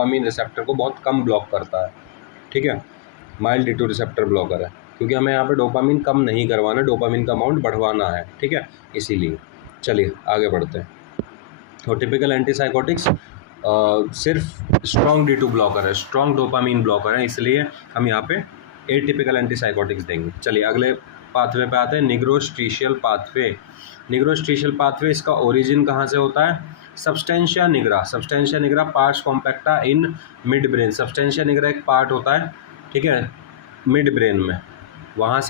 Dopamine receptor को बहुत कम block करता है, ठीक है। माइल्ड D2 रिसेप्टर ब्लॉकर है, क्योंकि हमें यहाँ पे डोपामीन कम नहीं करवाना, डोपामीन का अमाउंट बढ़वाना है, ठीक है, इसीलिए। चलिए आगे बढ़ते हैं। तो टिपिकल एंटीसाइकोटिक्स सिर्फ स्ट्रॉन्ग D2 ब्लॉकर है, स्ट्रॉन्ग डोपामीन ब्लॉकर है, इसलिए हम यहाँ पे एटिपिकल एंटीसाइकोटिक्स देंगे। चलिए अगले पाथवे पे आते हैं, निग्रोस्ट्रीशियल पाथवे। निग्रोस्ट्रीशियल पाथवे, इसका ओरिजिन कहाँ से होता है? Substantia nigra. Substantia nigra parts compacta in mid brain. Substantia nigra एक पार्ट होता है, ठीक है, मिड ब्रेन में, वहाँ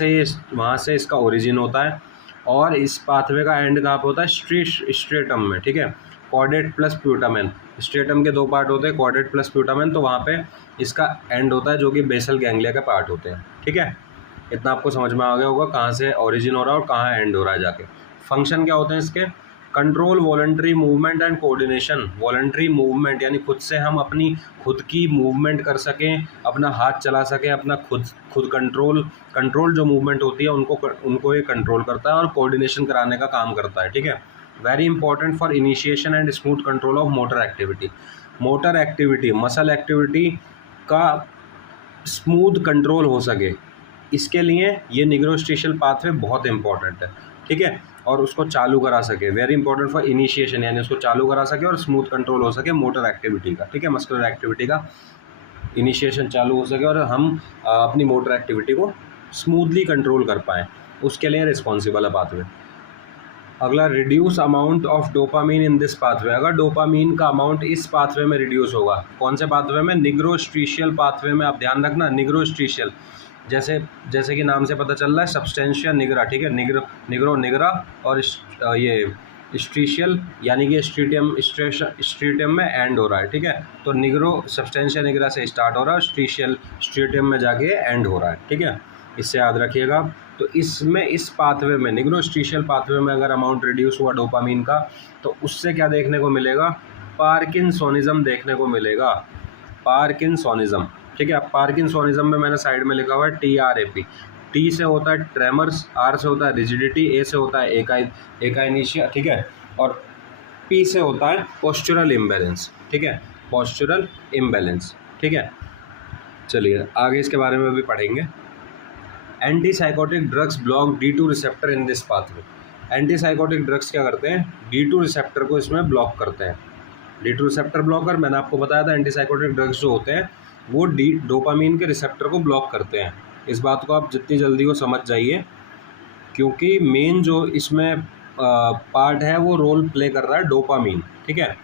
से इसका ओरिजिन होता है। और इस पाथवे का एंड कहाँ पे होता है? स्ट्रेटम में, ठीक है, कॉर्डेट प्लस प्यूटामेन। स्ट्रेटम के दो पार्ट होते हैं, कॉर्डेट प्लस प्यूटामेन, तो वहाँ पे इसका एंड होता है, जो कि बेसल गैंग्लिया के पार्ट होते हैं, ठीक है। इतना आपको समझ में आ गया होगा कहाँ से ओरिजिन हो रहा है और कहाँ एंड हो रहा है जाके। फंक्शन क्या होते हैं इसके? Control voluntary movement and coordination. Voluntary movement यानी खुद से हम अपनी खुद की मूवमेंट कर सकें, अपना हाथ चला सकें, अपना खुद कंट्रोल जो मूवमेंट होती है उनको ये कंट्रोल करता है, और कोऑर्डिनेशन कराने का काम करता है, ठीक है। Very important for initiation and smooth control of motor activity. Motor activity, muscle activity का स्मूथ कंट्रोल हो सके, इसके लिए ये निग्रोस्ट्रीशियल पाथवे बहुत इंपॉर्टेंट है, ठीक है, और उसको चालू करा सके। वेरी इंपॉर्टेंट फॉर इनिशिएशन, यानी उसको चालू करा सके और स्मूथ कंट्रोल हो सके मोटर एक्टिविटी का, ठीक है, मस्कुलर एक्टिविटी का इनिशिएशन चालू हो सके और हम अपनी मोटर एक्टिविटी को स्मूथली कंट्रोल कर पाएँ, उसके लिए रिस्पॉन्सिबल है पाथवे। अगला, reduce amount of dopamine in this pathway. अगर डोपामीन का अमाउंट इस पाथवे में रिड्यूस होगा, कौन से पाथवे में? निग्रोस्ट्रीशियल पाथवे में। आप ध्यान रखना, निग्रोस्ट्रीशियल, जैसे कि नाम से पता चल रहा है, सब्सटेंशिया निग्रा, ठीक है, निग्रो निग्रा, और ये स्ट्रीशियल यानी कि स्ट्रीटियम में एंड हो रहा है, ठीक है। तो निग्रो सब्सटेंशिया निग्रा से स्टार्ट हो रहा है, स्ट्रीटियम में जाके एंड हो रहा है, ठीक है, इससे याद रखिएगा। तो इसमें इस पाथवे में, निग्रोस्ट्रीशियल पाथवे में अगर अमाउंट रिड्यूस हुआ डोपामीन का, तो उससे क्या देखने को मिलेगा? पार्किंसोनिज्म देखने को मिलेगा, पार्किंसोनिज्म, ठीक है। पार्किंसोनिज्म में मैंने साइड में लिखा हुआ है TRAP। T से होता है ट्रेमर्स, R से होता है रिजिडिटी, A से होता है एकाइनेशिया, ठीक है, और P से होता है पोस्चरल इम्बैलेंस, ठीक है, पोस्चरल इम्बैलेंस, ठीक है। चलिए आगे इसके बारे में भी पढ़ेंगे। Antipsychotic drugs block D2 receptor in this pathway. Antipsychotic drugs क्या करते हैं? D2 रिसेप्टर को इसमें ब्लॉक करते हैं। D2 रिसेप्टर ब्लॉकर, मैंने आपको बताया था, एंटीसाइकोटिक ड्रग्स जो होते हैं वो डोपामीन के रिसेप्टर को ब्लॉक करते हैं। इस बात को आप जितनी जल्दी हो समझ जाइए, क्योंकि मेन जो इसमें पार्ट है वो रोल प्ले कर रहा है डोपामीन, ठीक है।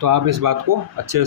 तो आप इस बात को अच्छे